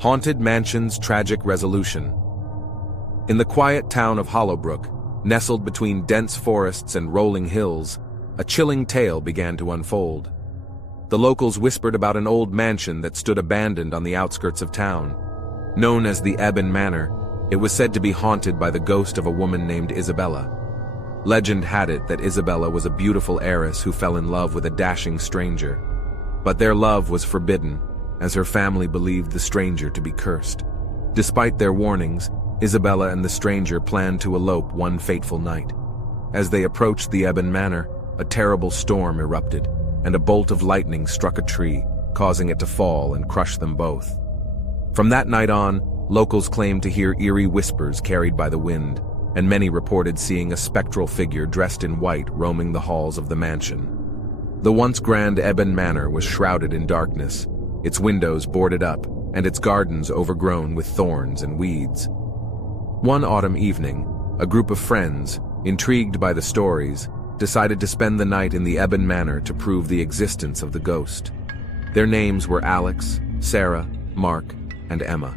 Haunted Mansion's Tragic Resolution. In the quiet town of Hollowbrook, nestled between dense forests and rolling hills, a chilling tale began to unfold. The locals whispered about an old mansion that stood abandoned on the outskirts of town. Known as the Ebon Manor, it was said to be haunted by the ghost of a woman named Isabella. Legend had it that Isabella was a beautiful heiress who fell in love with a dashing stranger. But their love was forbidden, as her family believed the stranger to be cursed. Despite their warnings, Isabella and the stranger planned to elope one fateful night. As they approached the Ebon Manor, a terrible storm erupted, and a bolt of lightning struck a tree, causing it to fall and crush them both. From that night on, locals claimed to hear eerie whispers carried by the wind, and many reported seeing a spectral figure dressed in white roaming the halls of the mansion. The once grand Ebon Manor was shrouded in darkness, its windows boarded up, and its gardens overgrown with thorns and weeds. One autumn evening, a group of friends, intrigued by the stories, decided to spend the night in the Ebon Manor to prove the existence of the ghost. Their names were Alex, Sarah, Mark, and Emma.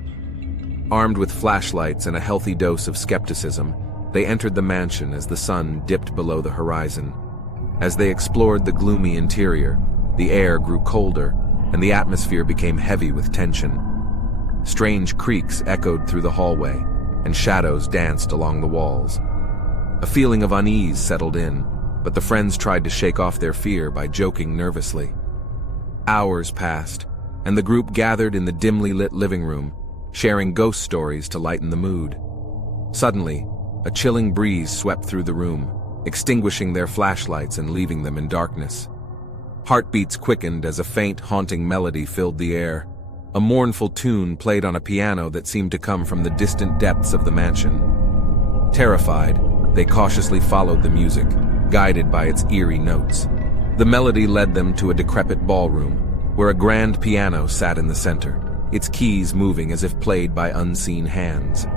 Armed with flashlights and a healthy dose of skepticism, they entered the mansion as the sun dipped below the horizon. As they explored the gloomy interior, the air grew colder, and the atmosphere became heavy with tension. Strange creaks echoed through the hallway, and shadows danced along the walls. A feeling of unease settled in, but the friends tried to shake off their fear by joking nervously. Hours passed, and the group gathered in the dimly lit living room, sharing ghost stories to lighten the mood. Suddenly, a chilling breeze swept through the room, extinguishing their flashlights and leaving them in darkness. Heartbeats quickened as a faint, haunting melody filled the air. A mournful tune played on a piano that seemed to come from the distant depths of the mansion. Terrified, they cautiously followed the music, guided by its eerie notes. The melody led them to a decrepit ballroom, where a grand piano sat in the center, its keys moving as if played by unseen hands.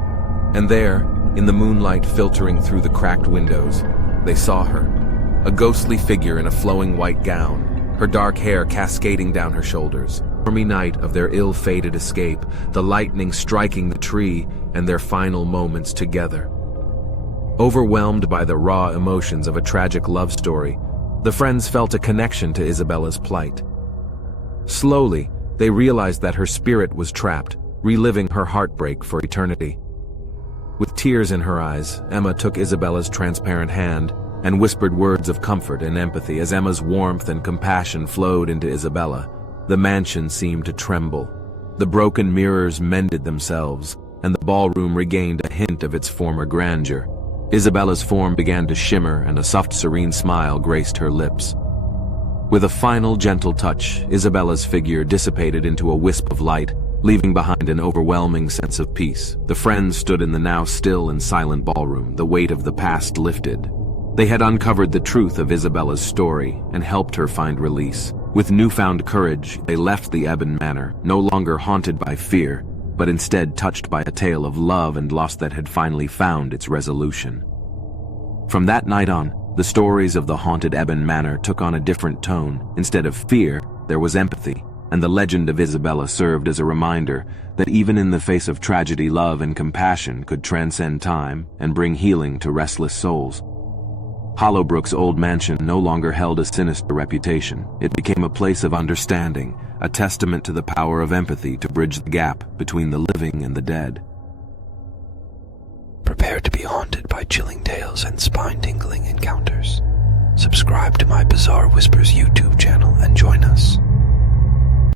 And there, in the moonlight filtering through the cracked windows, they saw her, a ghostly figure in a flowing white gown, her dark hair cascading down her shoulders. Stormy night of their ill-fated escape, the lightning striking the tree, and their final moments together. Overwhelmed by the raw emotions of a tragic love story, the friends felt a connection to Isabella's plight. Slowly, they realized that her spirit was trapped, reliving her heartbreak for eternity. With tears in her eyes, Emma took Isabella's transparent hand and whispered words of comfort and empathy. As Emma's warmth and compassion flowed into Isabella, the mansion seemed to tremble. The broken mirrors mended themselves, and the ballroom regained a hint of its former grandeur. Isabella's form began to shimmer, and a soft, serene smile graced her lips. With a final gentle touch, Isabella's figure dissipated into a wisp of light, leaving behind an overwhelming sense of peace. The friends stood in the now still and silent ballroom, the weight of the past lifted. They had uncovered the truth of Isabella's story and helped her find release. With newfound courage, they left the Ebon Manor, no longer haunted by fear, but instead touched by a tale of love and loss that had finally found its resolution. From that night on, the stories of the haunted Ebon Manor took on a different tone. Instead of fear, there was empathy, and the legend of Isabella served as a reminder that even in the face of tragedy, love and compassion could transcend time and bring healing to restless souls. Hollowbrook's old mansion no longer held a sinister reputation. It became a place of understanding, a testament to the power of empathy to bridge the gap between the living and the dead. Prepare to be haunted by chilling tales and spine-tingling encounters. Subscribe to my Bizarre Whispers YouTube channel and join us.